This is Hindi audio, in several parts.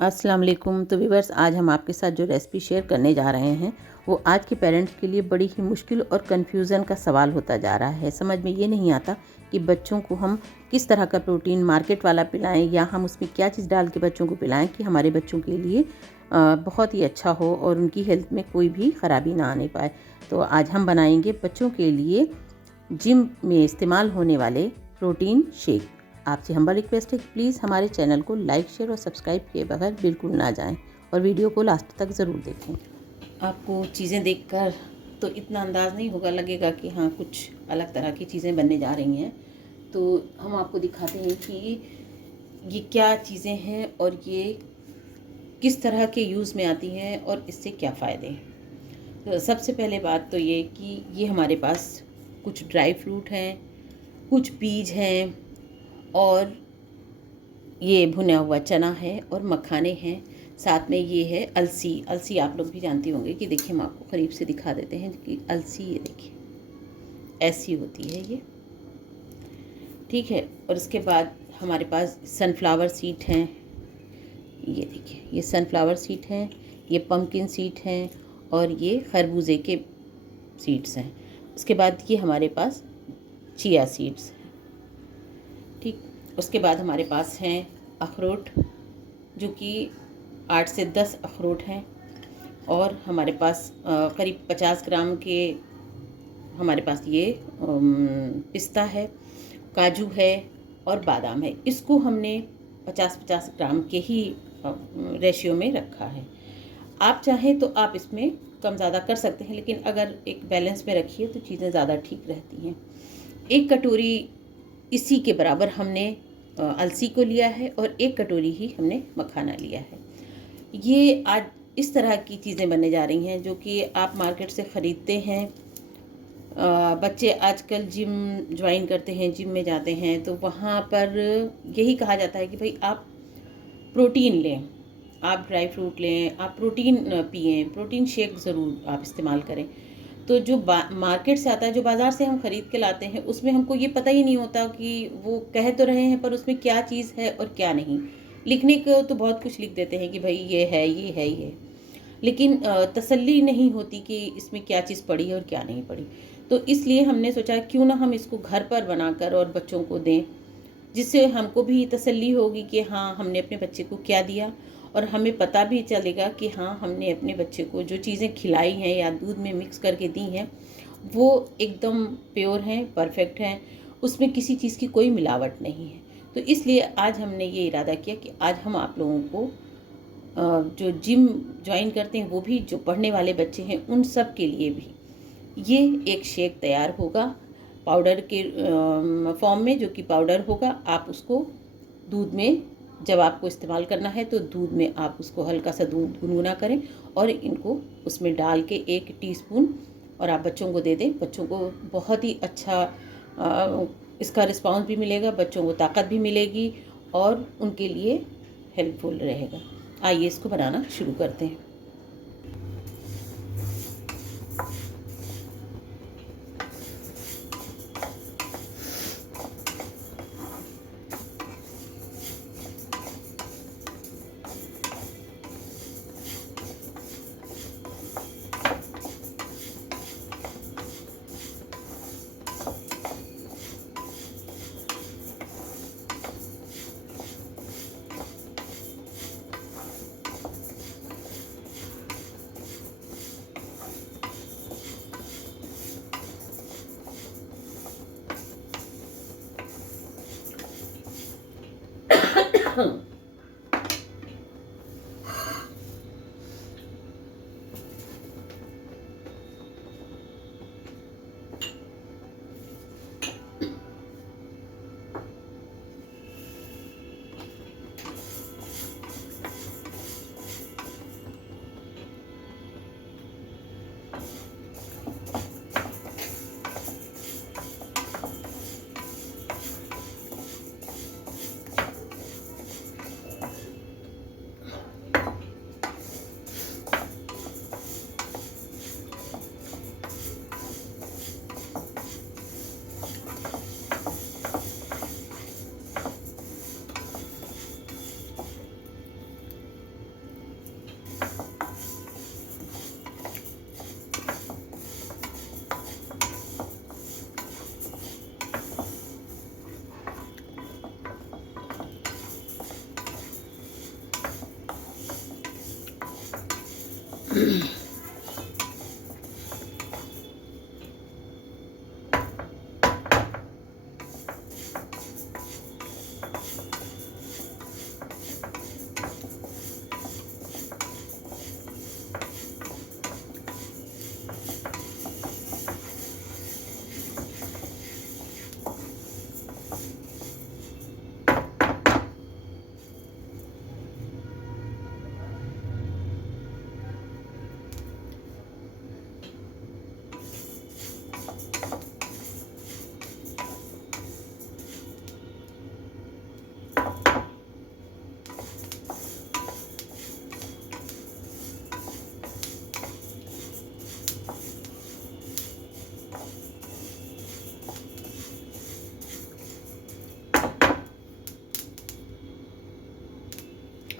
अस्सलाम वालेकुम। तो व्यूअर्स, आज हम आपके साथ जो रेसिपी शेयर करने जा रहे हैं वो आज के पेरेंट्स के लिए बड़ी ही मुश्किल और कन्फ्यूज़न का सवाल होता जा रहा है। समझ में ये नहीं आता कि बच्चों को हम किस तरह का प्रोटीन मार्केट वाला पिलाएं या हम उसमें क्या चीज़ डाल के बच्चों को पिलाएं कि हमारे बच्चों के लिए बहुत ही अच्छा हो और उनकी हेल्थ में कोई भी ख़राबी ना आने पाए। तो आज हम बनाएंगे बच्चों के लिए जिम में इस्तेमाल होने वाले प्रोटीन शेक। आपसे हम्बल रिक्वेस्ट है कि प्लीज़ हमारे चैनल को लाइक, शेयर और सब्सक्राइब किए बगैर बिल्कुल ना जाएं और वीडियो को लास्ट तक ज़रूर देखें। आपको चीज़ें देखकर तो इतना अंदाज़ नहीं होगा, लगेगा कि हाँ कुछ अलग तरह की चीज़ें बनने जा रही हैं। तो हम आपको दिखाते हैं कि ये क्या चीज़ें हैं और ये किस तरह के यूज़ में आती हैं और इससे क्या फ़ायदे हैं। तो सबसे पहले बात तो ये कि ये हमारे पास कुछ ड्राई फ्रूट हैं, कुछ बीज हैं और ये भुना हुआ चना है और मखाने हैं। साथ में ये है अलसी। अलसी आप लोग भी जानती होंगे कि देखिए हम आपको करीब से दिखा देते हैं कि अलसी ये देखिए ऐसी होती है ये, ठीक है। और इसके बाद हमारे पास सनफ्लावर सीड हैं, ये देखिए ये सनफ्लावर सीड हैं, ये पम्पकिन सीड हैं और ये खरबूजे के सीड्स हैं। उसके बाद ये हमारे पास चिया सीड्स हैं, ठीक। उसके बाद हमारे पास हैं अखरोट, जो कि 8 से 10 अखरोट हैं और हमारे पास करीब 50 ग्राम के हमारे पास ये पिस्ता है, काजू है और बादाम है। इसको हमने 50-50 ग्राम के ही रेशियो में रखा है। आप चाहें तो आप इसमें कम ज़्यादा कर सकते हैं, लेकिन अगर एक बैलेंस में रखिए तो चीज़ें ज़्यादा ठीक रहती हैं। एक कटोरी इसी के बराबर हमने अलसी को लिया है और एक कटोरी ही हमने मखाना लिया है। ये आज इस तरह की चीज़ें बनने जा रही हैं जो कि आप मार्केट से ख़रीदते हैं। बच्चे आजकल जिम ज्वाइन करते हैं, जिम में जाते हैं तो वहाँ पर यही कहा जाता है कि भाई आप प्रोटीन लें, आप ड्राई फ्रूट लें, आप प्रोटीन पिएँ, प्रोटीन शेक ज़रूर आप इस्तेमाल करें। तो जो मार्केट से आता है, जो बाज़ार से हम ख़रीद के लाते हैं, उसमें हमको ये पता ही नहीं होता कि वो कह तो रहे हैं पर उसमें क्या चीज़ है और क्या नहीं। लिखने को तो बहुत कुछ लिख देते हैं कि भाई ये है, ये है, ये, लेकिन तसल्ली नहीं होती कि इसमें क्या चीज़ पड़ी है और क्या नहीं पड़ी। तो इसलिए हमने सोचा क्यों ना हम इसको घर पर बनाकर और बच्चों को दें, जिससे हमको भी तसल्ली होगी कि हाँ हमने अपने बच्चे को क्या दिया और हमें पता भी चलेगा कि हाँ हमने अपने बच्चे को जो चीज़ें खिलाई हैं या दूध में मिक्स करके दी हैं वो एकदम प्योर हैं, परफेक्ट हैं, उसमें किसी चीज़ की कोई मिलावट नहीं है। तो इसलिए आज हमने ये इरादा किया कि आज हम आप लोगों को जो जिम ज्वाइन करते हैं, वो भी जो पढ़ने वाले बच्चे हैं, उन सब के लिए भी ये एक शेक तैयार होगा पाउडर के फॉर्म में, जो कि पाउडर होगा। आप उसको दूध में जब आपको इस्तेमाल करना है तो दूध में आप उसको हल्का सा दूध गुनगुना करें और इनको उसमें डाल के 1 टीस्पून और आप बच्चों को दे दें। बच्चों को बहुत ही अच्छा इसका रिस्पांस भी मिलेगा, बच्चों को ताकत भी मिलेगी और उनके लिए हेल्पफुल रहेगा। आइए इसको बनाना शुरू करते हैं।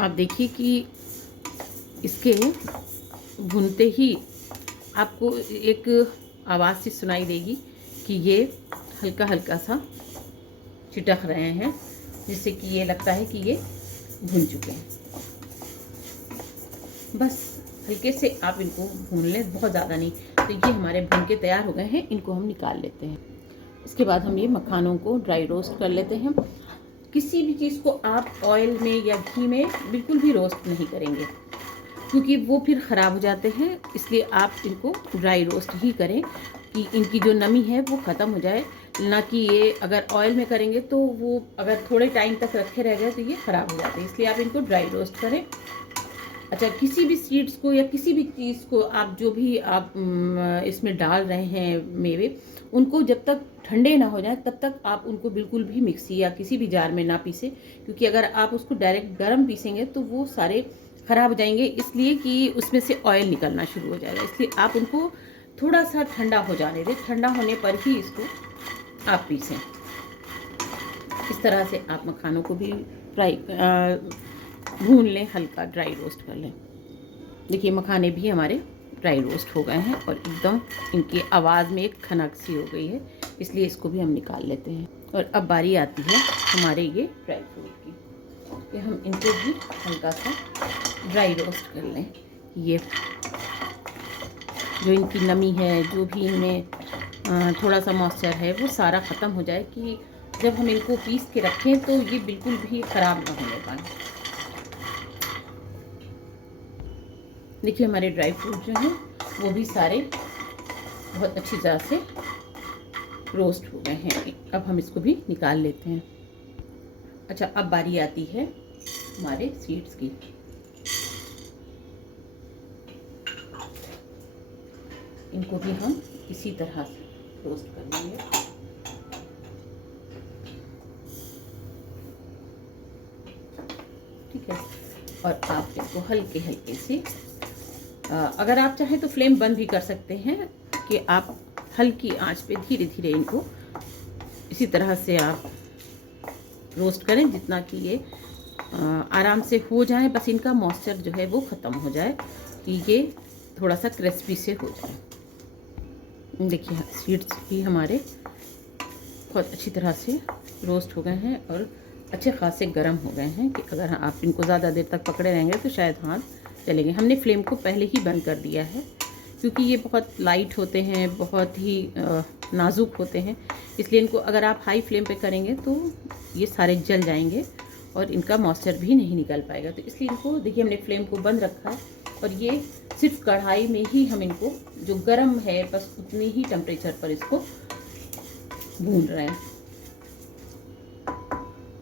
आप देखिए कि इसके भूनते ही आपको एक आवाज़ सी सुनाई देगी कि ये हल्का हल्का सा चिटक रहे हैं, जिससे कि ये लगता है कि ये भून चुके हैं। बस हल्के से आप इनको भून लें, बहुत ज़्यादा नहीं। तो ये हमारे भून के तैयार हो गए हैं, इनको हम निकाल लेते हैं। इसके बाद हम ये मखानों को ड्राई रोस्ट कर लेते हैं। किसी भी चीज़ को आप ऑयल में या घी में बिल्कुल भी रोस्ट नहीं करेंगे, क्योंकि वो फिर ख़राब हो जाते हैं। इसलिए आप इनको ड्राई रोस्ट ही करें कि इनकी जो नमी है वो ख़त्म हो जाए, ना कि ये अगर ऑयल में करेंगे तो वो अगर थोड़े टाइम तक रखे रह गए तो ये ख़राब हो जाते हैं। इसलिए आप इनको ड्राई रोस्ट करें। अच्छा, किसी भी सीड्स को या किसी भी चीज़ को आप जो भी आप इसमें डाल रहे हैं मेवे, उनको जब तक ठंडे ना हो जाए तब तक आप उनको बिल्कुल भी मिक्सी या किसी भी जार में ना पीसें, क्योंकि अगर आप उसको डायरेक्ट गर्म पीसेंगे तो वो सारे ख़राब हो जाएंगे, इसलिए कि उसमें से ऑयल निकलना शुरू हो जाएगा। इसलिए आप उनको थोड़ा सा ठंडा हो जाने दें, ठंडा होने पर ही इसको आप पीसें। इस तरह से आप मखानों को भी भून लें, हल्का ड्राई रोस्ट कर लें। देखिए मखाने भी हमारे ड्राई रोस्ट हो गए हैं और एकदम इनकी आवाज़ में एक खनक सी हो गई है, इसलिए इसको भी हम निकाल लेते हैं। और अब बारी आती है हमारे ये ड्राई फ्रूट की, कि हम इनको भी हल्का सा ड्राई रोस्ट कर लें। ये जो इनकी नमी है, जो भी इनमें थोड़ा सा मॉइस्चर है, वो सारा ख़त्म हो जाए, कि जब हम इनको पीस के रखें तो ये बिल्कुल भी ख़राब ना होने पाए। देखिए हमारे ड्राई फ्रूट जो हैं वो भी सारे बहुत अच्छी तरह से रोस्ट हो गए हैं। अब हम इसको भी निकाल लेते हैं। अच्छा, अब बारी आती है हमारे सीड्स की। इनको भी हम इसी तरह से रोस्ट कर लेंगे। ठीक है, और आप इसको हल्के हल्के से, अगर आप चाहें तो फ्लेम बंद भी कर सकते हैं, कि आप हल्की आंच पे धीरे धीरे इनको इसी तरह से आप रोस्ट करें, जितना कि ये आराम से हो जाए। बस इनका मॉइस्चर जो है वो ख़त्म हो जाए, कि ये थोड़ा सा क्रिस्पी से हो जाए। देखिए सीड्स भी हमारे बहुत अच्छी तरह से रोस्ट हो गए हैं और अच्छे खासे गर्म हो गए हैं, कि अगर आप इनको ज़्यादा देर तक पकड़े रहेंगे तो शायद हाथ चलेंगे। हमने फ्लेम को पहले ही बंद कर दिया है, क्योंकि ये बहुत लाइट होते हैं, बहुत ही नाजुक होते हैं। इसलिए इनको अगर आप हाई फ्लेम पे करेंगे तो ये सारे जल जाएंगे और इनका मॉइस्चर भी नहीं निकल पाएगा। तो इसलिए इनको देखिए हमने फ्लेम को बंद रखा है, और ये सिर्फ कढ़ाई में ही हम इनको, जो गर्म है बस उतनी ही टेम्परेचर पर इसको भून रहे हैं।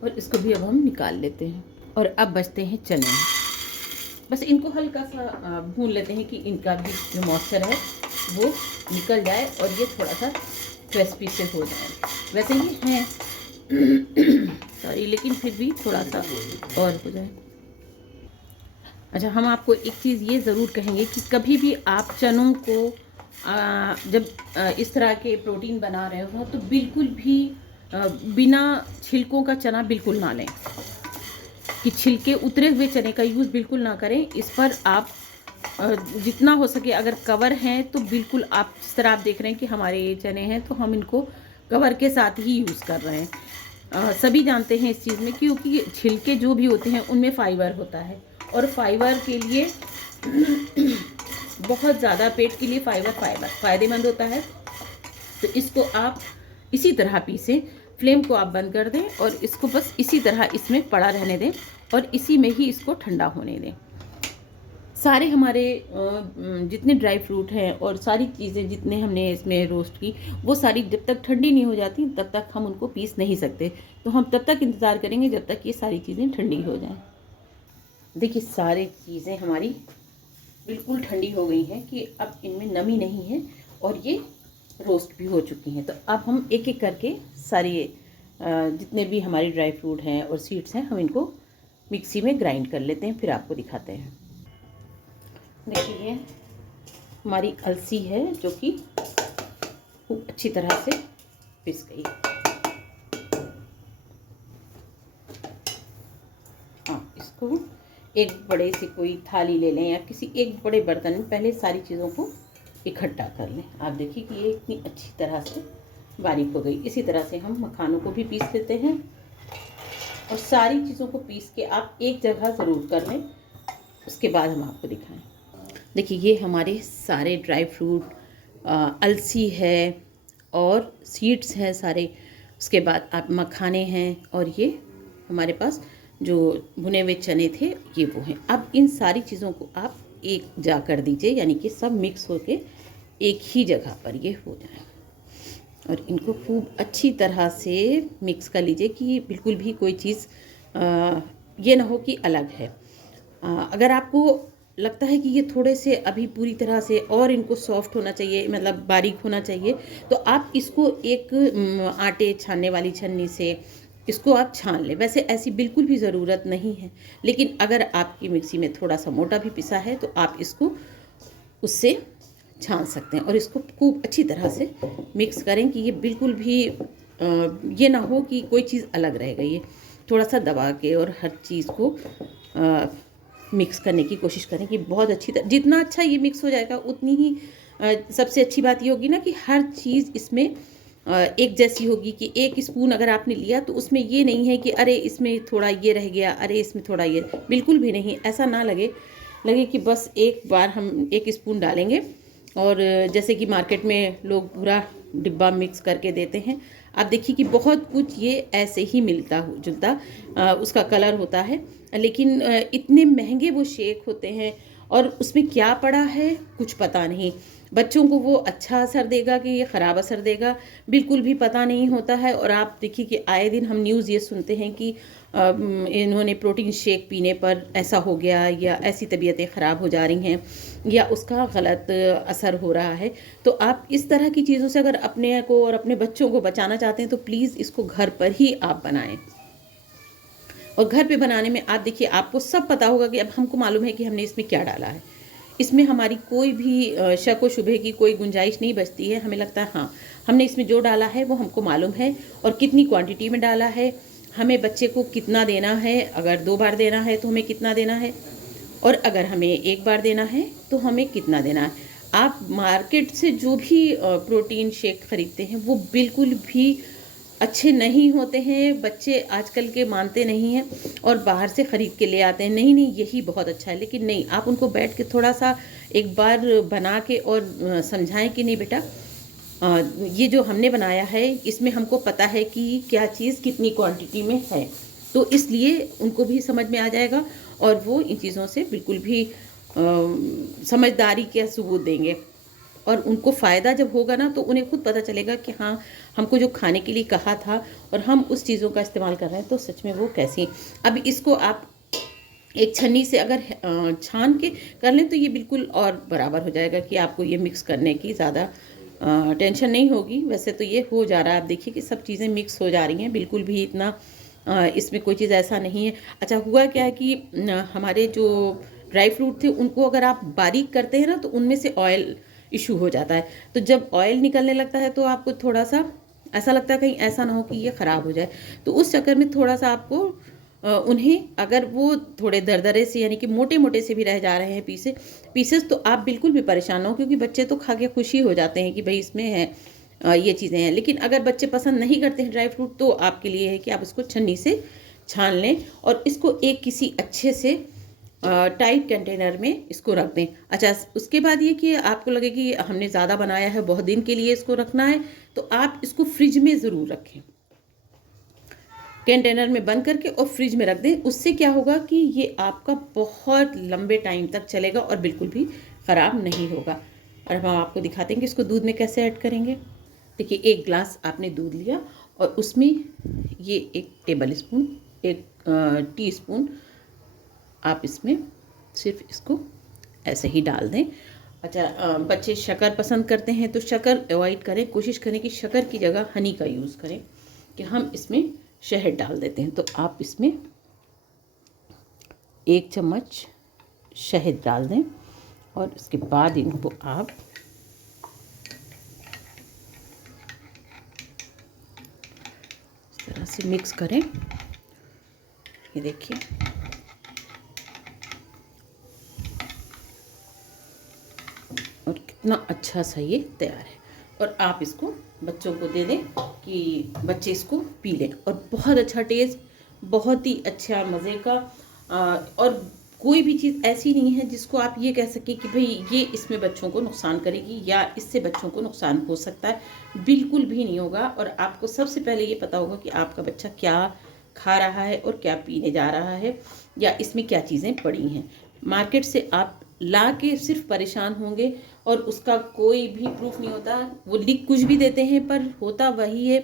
और इसको भी अब हम निकाल लेते हैं। और अब बचते हैं चने। बस इनको हल्का सा भून लेते हैं, कि इनका भी जो मॉइस्चर है वो निकल जाए और ये थोड़ा सा क्रिस्पी से हो जाए। वैसे ही हैं सॉरी, लेकिन फिर भी थोड़ा सा और हो जाए। अच्छा, हम आपको एक चीज़ ये ज़रूर कहेंगे कि कभी भी आप चनों को जब इस तरह के प्रोटीन बना रहे हो तो बिल्कुल भी बिना छिलकों का चना बिल्कुल ना लें, कि छिलके उतरे हुए चने का यूज़ बिल्कुल ना करें। इस पर आप जितना हो सके, अगर कवर हैं तो बिल्कुल, आप जिस तरह आप देख रहे हैं कि हमारे ये चने हैं तो हम इनको कवर के साथ ही यूज़ कर रहे हैं। सभी जानते हैं इस चीज़ में, क्योंकि छिलके जो भी होते हैं उनमें फाइबर होता है, और फाइबर के लिए बहुत ज़्यादा पेट के लिए फ़ायदेमंद होता है। तो इसको आप इसी तरह पीसें, फ्लेम को आप बंद कर दें और इसको बस इसी तरह इसमें पड़ा रहने दें और इसी में ही इसको ठंडा होने दें। सारे हमारे जितने ड्राई फ्रूट हैं और सारी चीज़ें जितने हमने इसमें रोस्ट की, वो सारी जब तक ठंडी नहीं हो जाती तब तक हम उनको पीस नहीं सकते। तो हम तब तक इंतज़ार करेंगे जब तक ये सारी चीज़ें ठंडी हो जाएं। देखिए सारी चीज़ें हमारी बिल्कुल ठंडी हो गई हैं कि अब इनमें नमी नहीं है और ये रोस्ट भी हो चुकी हैं। तो अब हम एक एक करके सारे जितने भी हमारे ड्राई फ्रूट हैं और सीड्स हैं, हम इनको मिक्सी में ग्राइंड कर लेते हैं, फिर आपको दिखाते हैं। देखिए ये हमारी अलसी है जो कि खूब अच्छी तरह से पिस गई। हाँ, इसको एक बड़े से कोई थाली ले लें या किसी एक बड़े बर्तन में पहले सारी चीज़ों को इकट्ठा कर लें। आप देखिए कि ये इतनी अच्छी तरह से बारीक हो गई। इसी तरह से हम मखानों को भी पीस लेते हैं और सारी चीज़ों को पीस के आप एक जगह ज़रूर कर लें, उसके बाद हम आपको दिखाएं। देखिए ये हमारे सारे ड्राई फ्रूट, अलसी है और सीड्स हैं सारे, उसके बाद आप मखाने हैं और ये हमारे पास जो भुने हुए चने थे ये वो हैं। अब इन सारी चीज़ों को आप एक जा कर दीजिए, यानी कि सब मिक्स होके एक ही जगह पर ये हो जाए और इनको खूब अच्छी तरह से मिक्स कर लीजिए कि बिल्कुल भी कोई चीज़ ये ना हो कि अलग है। अगर आपको लगता है कि ये थोड़े से अभी पूरी तरह से और इनको सॉफ्ट होना चाहिए, मतलब बारीक होना चाहिए, तो आप इसको एक आटे छानने वाली छन्नी से इसको आप छान लें। वैसे ऐसी बिल्कुल भी ज़रूरत नहीं है, लेकिन अगर आपकी मिक्सी में थोड़ा सा मोटा भी पिसा है तो आप इसको उससे छान सकते हैं और इसको खूब अच्छी तरह से मिक्स करें कि ये बिल्कुल भी ये ना हो कि कोई चीज़ अलग रह गई है। थोड़ा सा दबा के और हर चीज़ को मिक्स करने की कोशिश करें कि बहुत अच्छी तरह, जितना अच्छा ये मिक्स हो जाएगा उतनी ही सबसे अच्छी बात ये होगी ना कि हर चीज़ इसमें एक जैसी होगी। कि एक स्पून अगर आपने लिया तो उसमें ये नहीं है कि अरे इसमें थोड़ा ये रह गया, अरे इसमें थोड़ा ये, बिल्कुल भी नहीं। ऐसा ना लगे कि बस एक बार हम एक स्पून डालेंगे और जैसे कि मार्केट में लोग पूरा डिब्बा मिक्स करके देते हैं, आप देखिए कि बहुत कुछ ये ऐसे ही मिलता जुलता उसका कलर होता है, लेकिन इतने महंगे वो शेक होते हैं और उसमें क्या पड़ा है कुछ पता नहीं। बच्चों को वो अच्छा असर देगा कि ये ख़राब असर देगा, बिल्कुल भी पता नहीं होता है। और आप देखिए कि आए दिन हम न्यूज़ ये सुनते हैं कि इन्होंने प्रोटीन शेक पीने पर ऐसा हो गया या ऐसी तबीयतें ख़राब हो जा रही हैं या उसका गलत असर हो रहा है। तो आप इस तरह की चीज़ों से अगर अपने को और अपने बच्चों को बचाना चाहते हैं तो प्लीज़ इसको घर पर ही आप बनाएं। और घर पे बनाने में आप देखिए आपको सब पता होगा कि अब हमको मालूम है कि हमने इसमें क्या डाला है। इसमें हमारी कोई भी शक व शुबे की कोई गुंजाइश नहीं बचती है। हमें लगता है हाँ, हमने इसमें जो डाला है वो हमको मालूम है और कितनी क्वांटिटी में डाला है, हमें बच्चे को कितना देना है, अगर 2 बार देना है तो हमें कितना देना है और अगर हमें 1 बार देना है तो हमें कितना देना है। आप मार्केट से जो भी प्रोटीन शेक खरीदते हैं वो बिल्कुल भी अच्छे नहीं होते हैं। बच्चे आजकल के मानते नहीं हैं और बाहर से ख़रीद के ले आते हैं, नहीं नहीं यही बहुत अच्छा है। लेकिन नहीं, आप उनको बैठ के थोड़ा सा एक बार बना के और समझाएं कि नहीं बेटा, ये जो हमने बनाया है इसमें हमको पता है कि क्या चीज़ कितनी क्वांटिटी में है, तो इसलिए उनको भी समझ में आ जाएगा और वो इन चीज़ों से बिल्कुल भी समझदारी का सबूत देंगे। और उनको फ़ायदा जब होगा ना तो उन्हें खुद पता चलेगा कि हाँ, हमको जो खाने के लिए कहा था और हम उस चीज़ों का इस्तेमाल कर रहे हैं तो सच में वो कैसी। अब इसको आप एक छन्नी से अगर छान के कर लें तो ये बिल्कुल और बराबर हो जाएगा कि आपको ये मिक्स करने की ज़्यादा टेंशन नहीं होगी। वैसे तो ये हो जा रहा है, आप देखिए कि सब चीज़ें मिक्स हो जा रही हैं, बिल्कुल भी इतना इसमें कोई चीज़ ऐसा नहीं है। अच्छा हुआ क्या है कि हमारे जो ड्राई फ्रूट थे उनको अगर आप बारीक करते हैं ना तो उनमें से ऑयल इशू हो जाता है। तो जब ऑयल निकलने लगता है तो आपको थोड़ा सा ऐसा लगता है कहीं ऐसा ना हो कि ये ख़राब हो जाए। तो उस चक्कर में थोड़ा सा आपको उन्हें अगर वो थोड़े दरदरे से यानी कि मोटे मोटे से भी रह जा रहे हैं पीसेस, तो आप बिल्कुल भी परेशान ना हो, क्योंकि बच्चे तो खा के खुशी हो जाते हैं कि भाई इसमें है ये चीज़ें हैं। लेकिन अगर बच्चे पसंद नहीं करते हैं ड्राई फ्रूट तो आपके लिए है कि आप उसको छन्नी से छान लें और इसको एक किसी अच्छे से टाइट कंटेनर में इसको रख दें। अच्छा, उसके बाद ये कि आपको लगे कि हमने ज़्यादा बनाया है, बहुत दिन के लिए इसको रखना है, तो आप इसको फ्रिज में ज़रूर रखें, कंटेनर में बंद करके और फ्रिज में रख दें। उससे क्या होगा कि ये आपका बहुत लंबे टाइम तक चलेगा और बिल्कुल भी ख़राब नहीं होगा। और अब हम आपको दिखाते हैं कि इसको दूध में कैसे ऐड करेंगे। देखिए, 1 ग्लास आपने दूध लिया और उसमें ये 1 टेबल स्पून, 1 टीस्पून आप इसमें सिर्फ इसको ऐसे ही डाल दें। अच्छा, बच्चे शक्कर पसंद करते हैं तो शक्कर अवॉइड करें, कोशिश करें कि शक्कर की जगह हनी का यूज़ करें। कि हम इसमें शहद डाल देते हैं, तो आप इसमें 1 चम्मच शहद डाल दें और उसके बाद इनको आप इस तरह से मिक्स करें। ये देखिए, और कितना अच्छा सा ये तैयार है। और आप इसको बच्चों को दे दें कि बच्चे इसको पी लें। और बहुत अच्छा टेस्ट, बहुत ही अच्छा मज़े का। और कोई भी चीज़ ऐसी नहीं है जिसको आप ये कह सकें कि भाई ये इसमें बच्चों को नुकसान करेगी या इससे बच्चों को नुकसान हो सकता है। बिल्कुल भी नहीं होगा। और आपको सबसे पहले ये पता होगा कि आपका बच्चा क्या खा रहा है और क्या पीने जा रहा है या इसमें क्या चीज़ें पड़ी हैं। मार्केट से आप ला के सिर्फ परेशान होंगे और उसका कोई भी प्रूफ नहीं होता। वो लिख कुछ भी देते हैं पर होता वही है।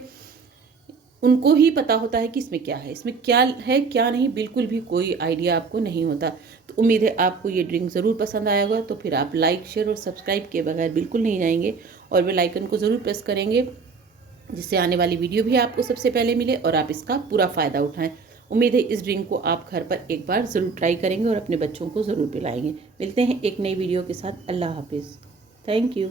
उनको ही पता होता है कि इसमें क्या है, इसमें क्या है क्या नहीं, बिल्कुल भी कोई आइडिया आपको नहीं होता। तो उम्मीद है आपको ये ड्रिंक ज़रूर पसंद आया होगा। तो फिर आप लाइक, शेयर और सब्सक्राइब के बगैर बिल्कुल नहीं जाएंगे और बेल आइकन को ज़रूर प्रेस करेंगे, जिससे आने वाली वीडियो भी आपको सबसे पहले मिले और आप इसका पूरा फ़ायदा उठाएं। उम्मीद है इस ड्रिंक को आप घर पर एक बार ज़रूर ट्राई करेंगे और अपने बच्चों को ज़रूर पिलाएंगे। मिलते हैं एक नई वीडियो के साथ। अल्लाह हाफिज़। Thank you.